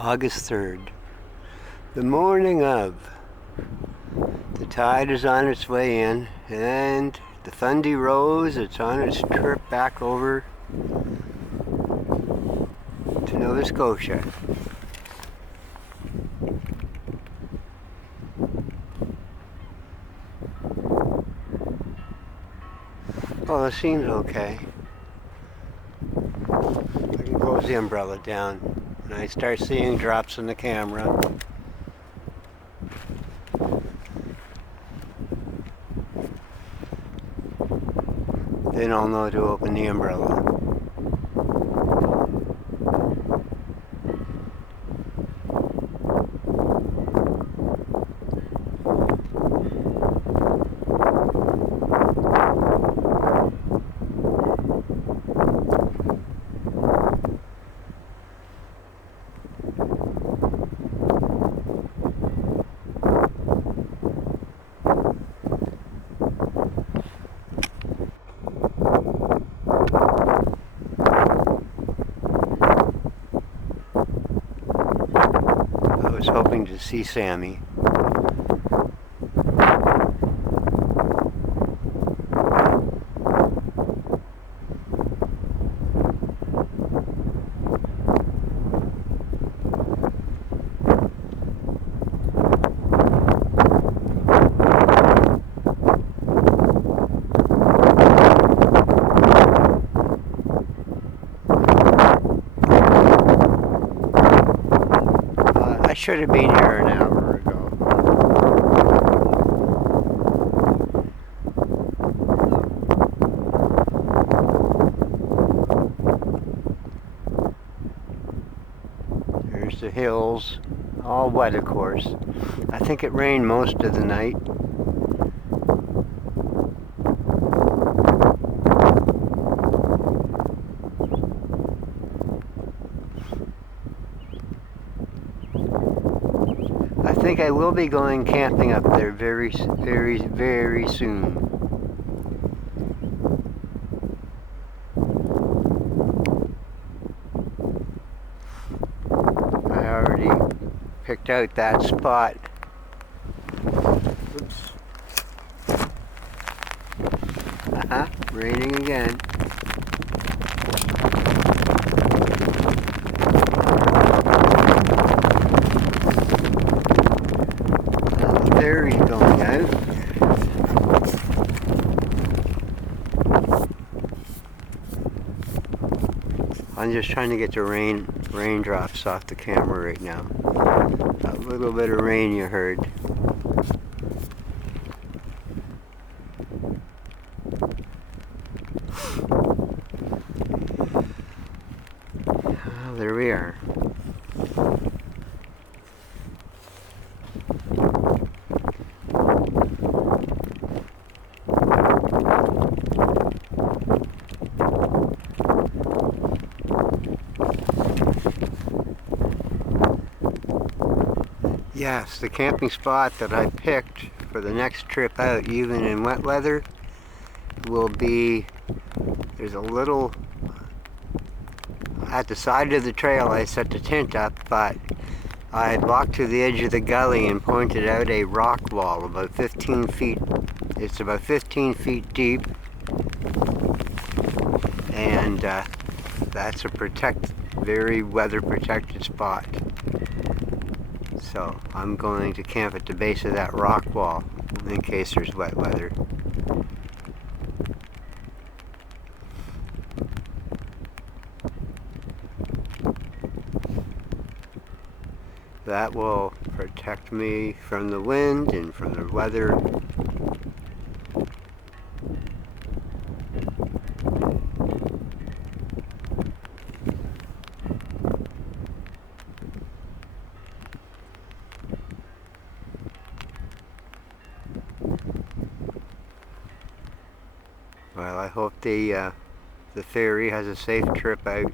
August 3rd, the morning of. The tide is on its way in, and the Fundy Rose, it's on its trip back over to Nova Scotia. Well, it seems okay. I can close the umbrella down, and I start seeing drops in the camera. Then I'll know to open the umbrella. I was hoping to see Sammy. I should have been here an hour ago. There's the hills, all wet of course. I think it rained most of the night. I think I will be going camping up there very soon. I already picked out that spot. Oops. Raining again. Ferry's going out. I'm just trying to get the raindrops off the camera right now. A little bit of rain you heard. There we are. Yes, the camping spot that I picked for the next trip out, even in wet weather, will be, there's a little, at the side of the trail I set the tent up, but I walked to the edge of the gully and pointed out a rock wall about 15 feet. It's about 15 feet deep, and that's a very weather protected spot. So I'm going to camp at the base of that rock wall in case there's wet weather. That will protect me from the wind and from the weather. Well, I hope the ferry has a safe trip out.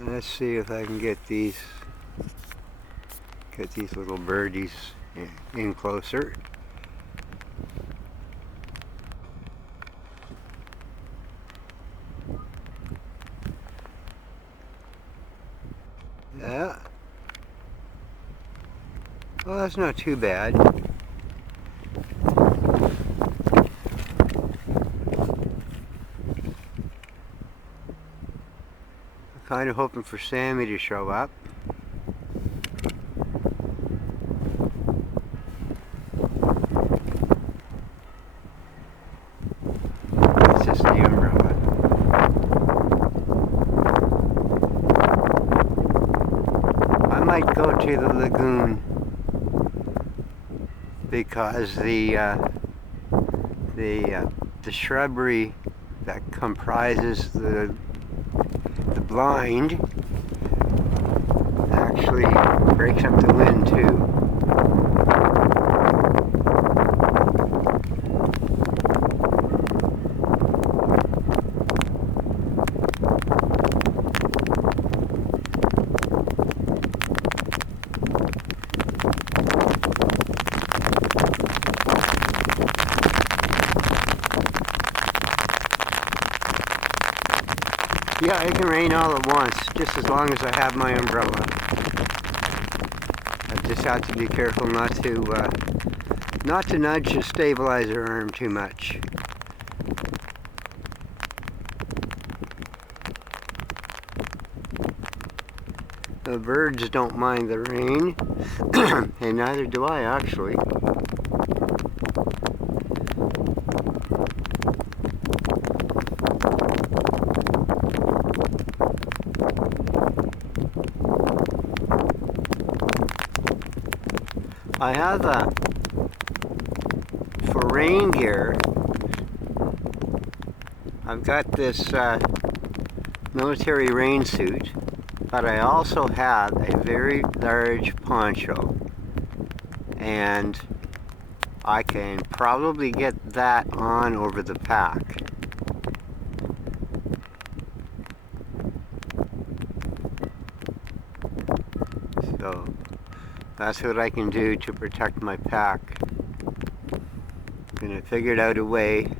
Let's see if I can get these little birdies in closer. Yeah. Well, that's not too bad. I'm kind of hoping for Sammy to show up. That's just the umbrella. I might go to the lagoon because the shrubbery that comprises the blind actually breaks up the wind too. Yeah, it can rain all at once, just as long as I have my umbrella. I just have to be careful not to nudge the stabilizer arm too much. The birds don't mind the rain, and neither do I actually. I have for rain gear, I've got this military rain suit, but I also have a very large poncho, and I can probably get that on over the pack. So that's what I can do to protect my pack. And I figured out a way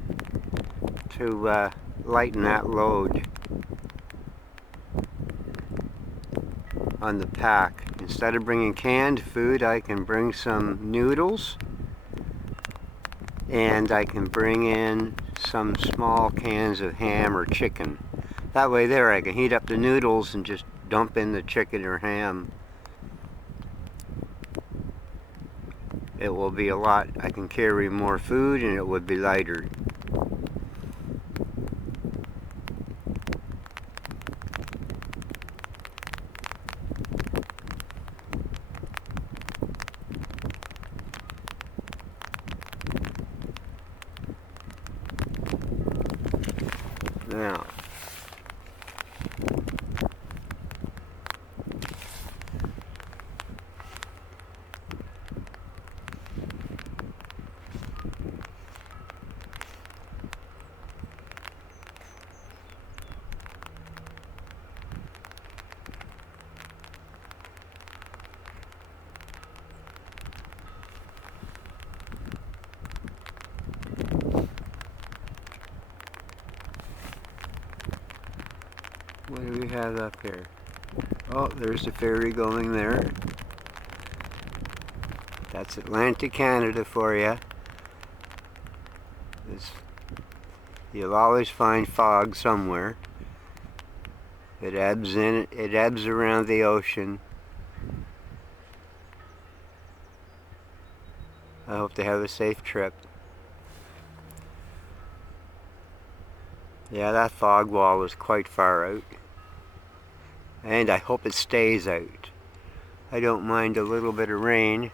to lighten that load on the pack. Instead of bringing canned food, I can bring some noodles, and I can bring in some small cans of ham or chicken. That way there I can heat up the noodles and just dump in the chicken or ham. It will be a lot, I can carry more food and it would be lighter. Now, what do we have up here? Oh, there's the ferry going there. That's Atlantic Canada for you. You'll always find fog somewhere. It ebbs around the ocean. I hope they have a safe trip. Yeah, that fog wall is quite far out. And I hope it stays out. I don't mind a little bit of rain.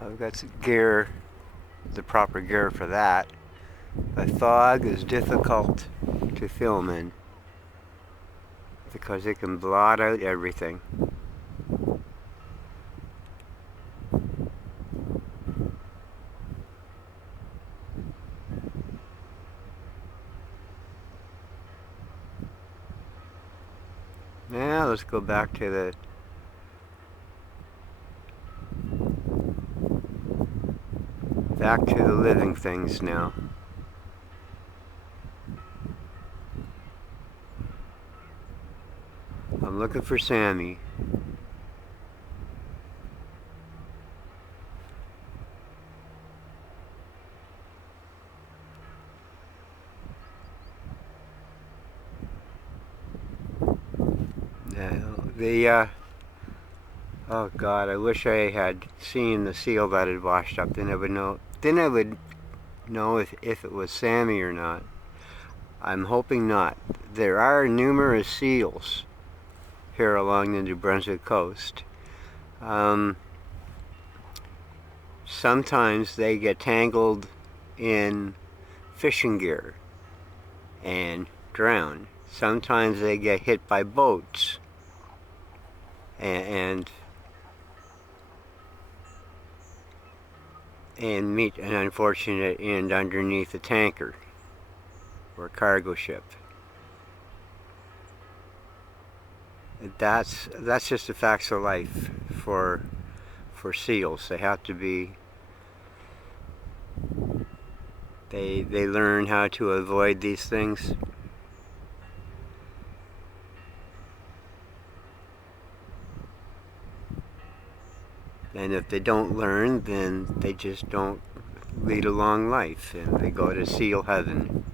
I've got some gear, the proper gear for that. But fog is difficult to film in because it can blot out everything. let's go back to the living things now. I'm looking for Sammy. Oh God, I wish I had seen the seal that had washed up. Then I would know. Then I would know if it was Sammy or not. I'm hoping not. There are numerous seals here along the New Brunswick coast. Sometimes they get tangled in fishing gear and drown. Sometimes they get hit by boats and meet an unfortunate end underneath a tanker or cargo ship. That's just the facts of life for seals. They have to be. They learn how to avoid these things. And if they don't learn, then they just don't lead a long life, and they go to seal heaven.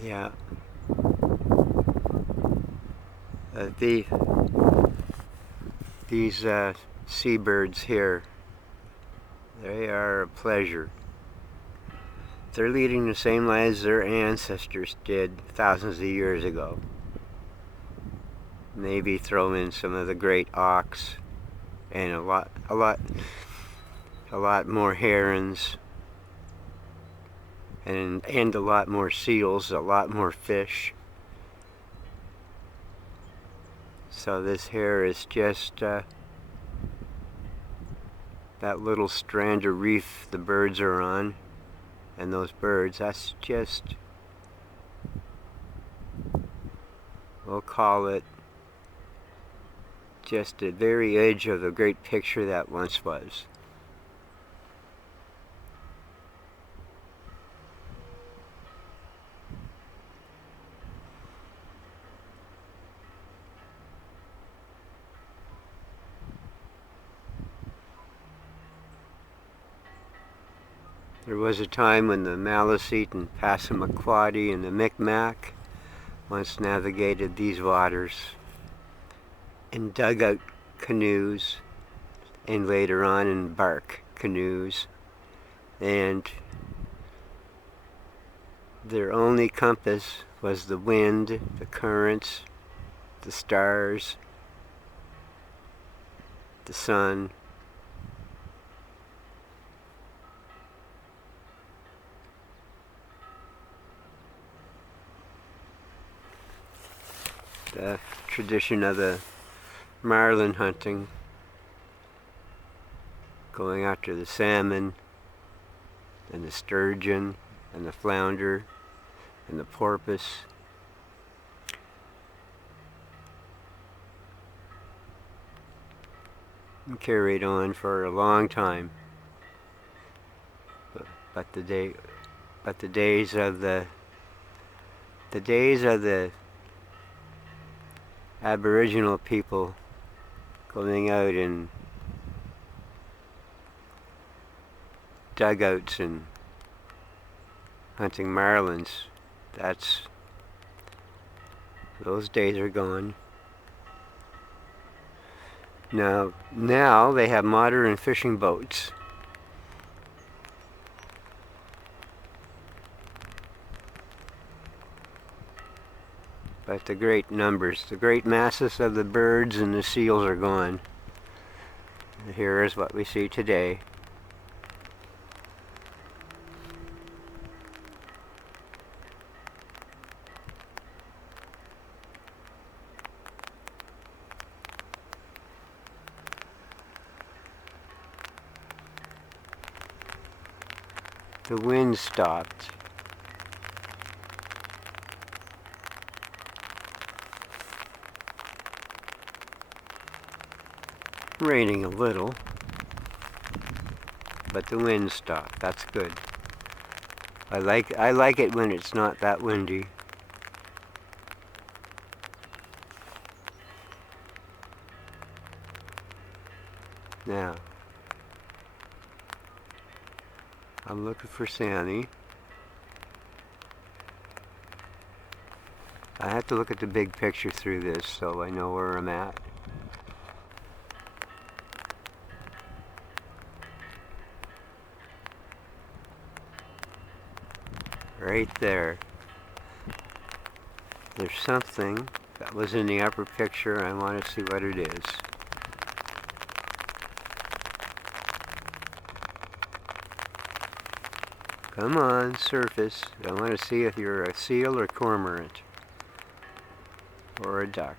Yeah. These seabirds here, they are a pleasure. They're leading the same lives their ancestors did thousands of years ago. Maybe throw in some of the great auks and a lot more herons and a lot more seals, a lot more fish. So this here is just that little strand of reef the birds are on, and those birds, that's just, we'll call it just the very edge of the great picture that once was. There was a time when the Maliseet and Passamaquoddy and the Micmac once navigated these waters in dugout canoes and later on in bark canoes, and their only compass was the wind, the currents, the stars, the sun. The tradition of the marlin hunting, going after the salmon and the sturgeon and the flounder and the porpoise. And carried on for a long time. But the days of the Aboriginal people going out in dugouts and hunting marlins, those days are gone. Now they have modern fishing boats. But the great numbers, the great masses of the birds and the seals are gone. Here is what we see today. The wind stopped. Raining a little, but the wind stopped. That's good. I like it when it's not that windy. Now, I'm looking for Sammy. I have to look at the big picture through this so I know where I'm at. Right there. There's something that was in the upper picture. I want to see what it is. Come on, surface. I want to see if you're a seal or cormorant. Or a duck.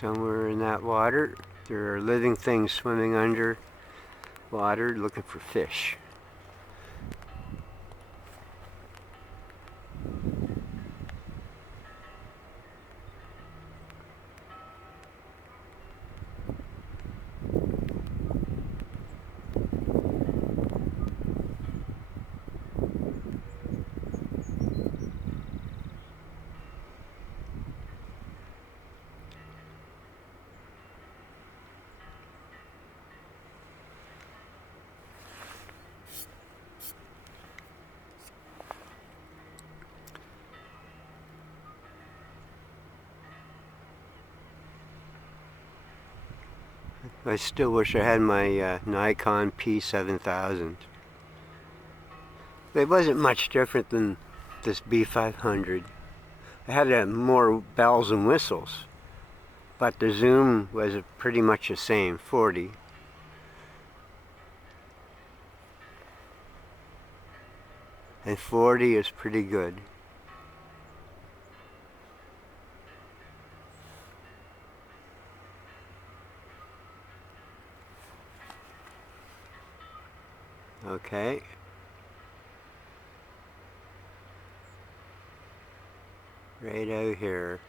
Somewhere in that water, there are living things swimming under water looking for fish. I still wish I had my Nikon P7000. It wasn't much different than this B500. It had more bells and whistles, but the zoom was pretty much the same, 40. And 40 is pretty good. Okay. Right out here.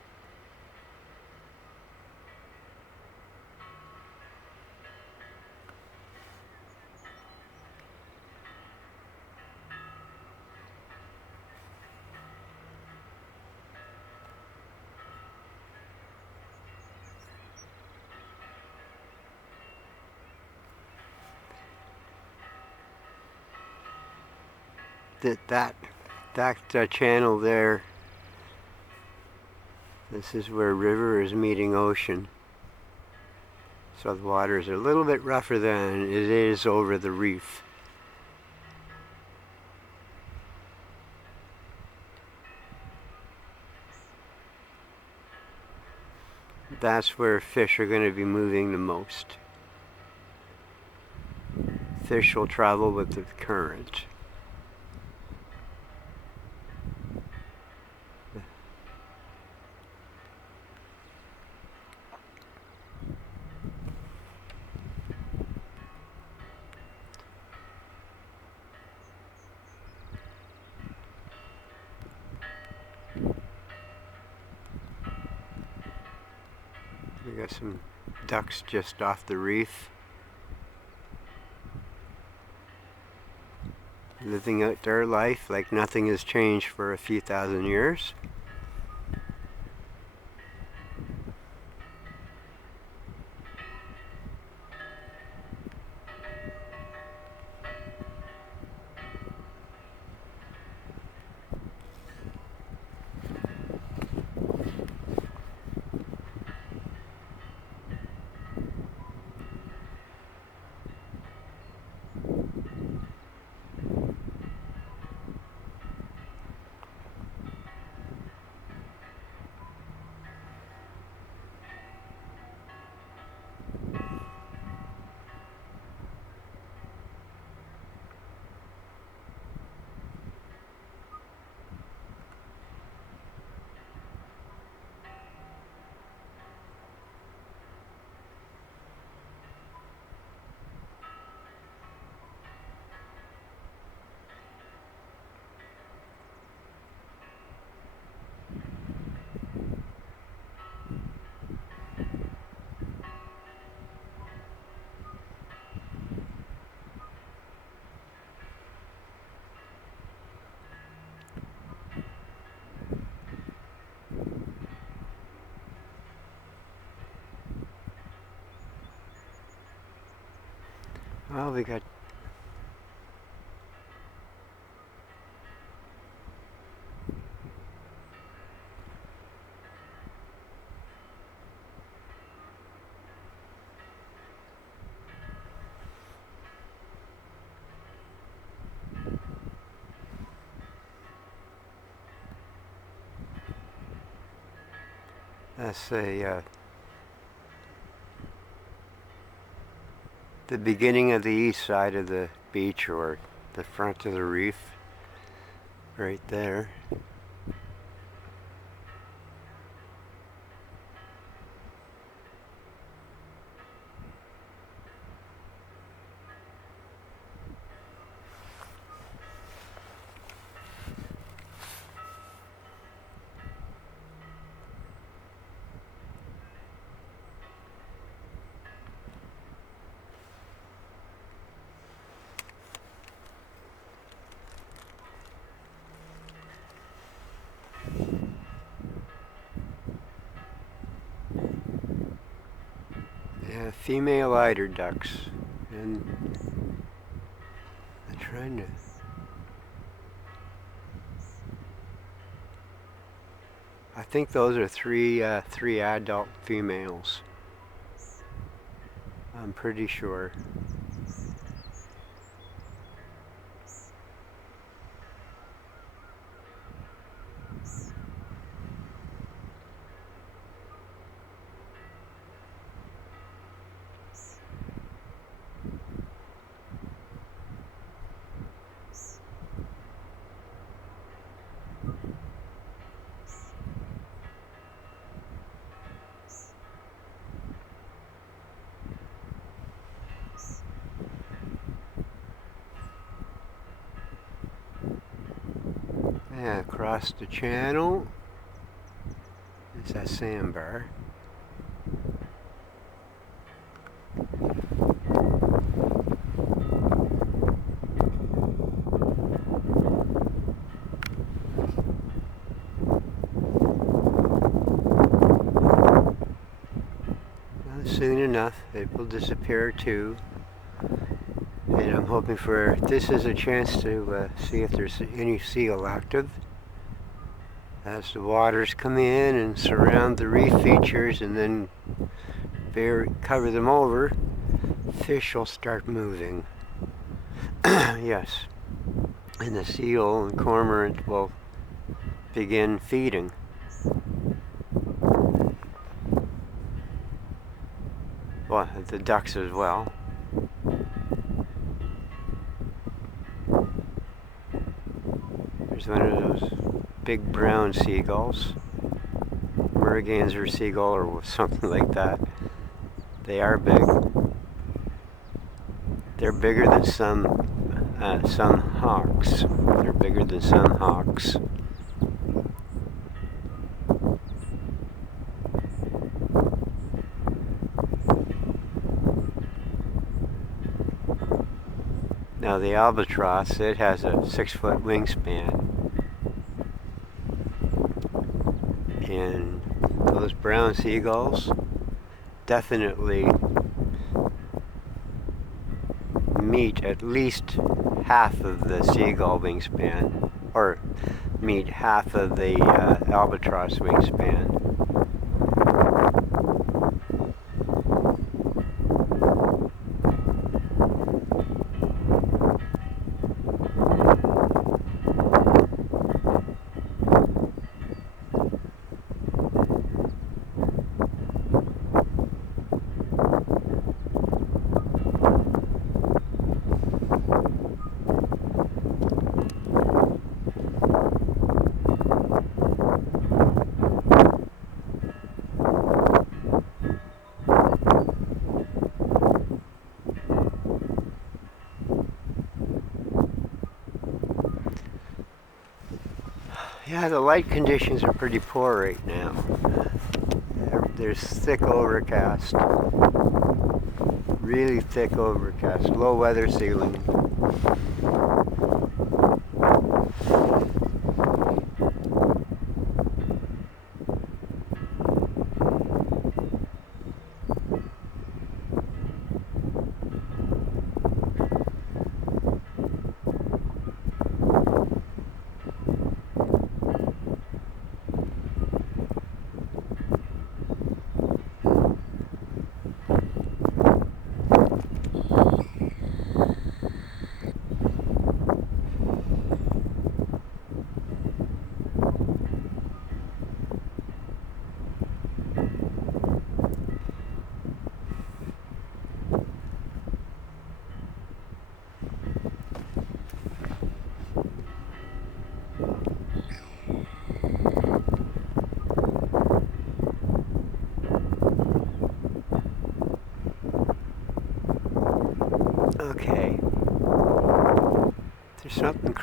That channel there, this is where river is meeting ocean. So the water is a little bit rougher than it is over the reef. That's where fish are going to be moving the most. Fish will travel with the current. We got some ducks just off the reef, living out their life like nothing has changed for a few thousand years. we got that's the beginning of the east side of the beach, or the front of the reef, right there. Yeah, female eider ducks, and I'm trying to. I think those are three adult females. I'm pretty sure. Yeah, across the channel is that sandbar. Well, soon enough, it will disappear too. And I'm hoping for, this is a chance to see if there's any seal active. As the waters come in and surround the reef features and then cover them over, fish will start moving. Yes. And the seal and cormorant will begin feeding. Well, the ducks as well. There's one of those big brown seagulls, merganser seagull or something like that. They are big. They're bigger than some hawks. They're bigger than some hawks. Now the albatross, it has a 6-foot wingspan. And those brown seagulls definitely meet at least half of the seagull wingspan, or meet half of the albatross wingspan. Yeah, the light conditions are pretty poor right now. There's thick overcast, really thick overcast, low weather ceiling.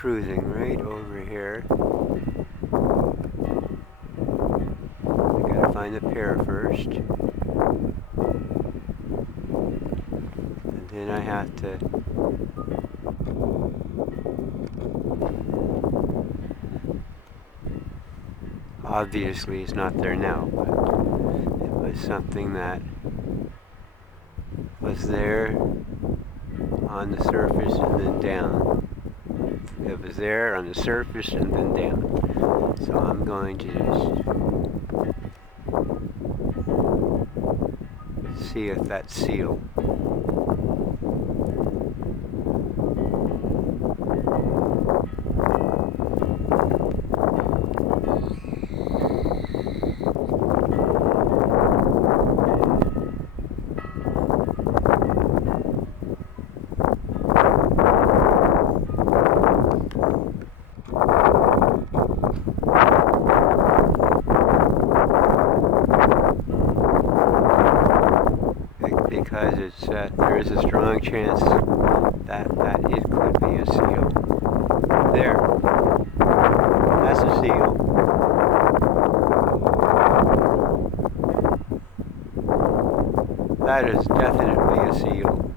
cruising right over here. I gotta find the pair first. And then I have to obviously it's not there now, but it was something that was there on the surface and then down. It was there on the surface and then down. So I'm going to just see if that's sealed. Because it's there is a strong chance that it could be a seal. There, that's a seal. That is definitely a seal.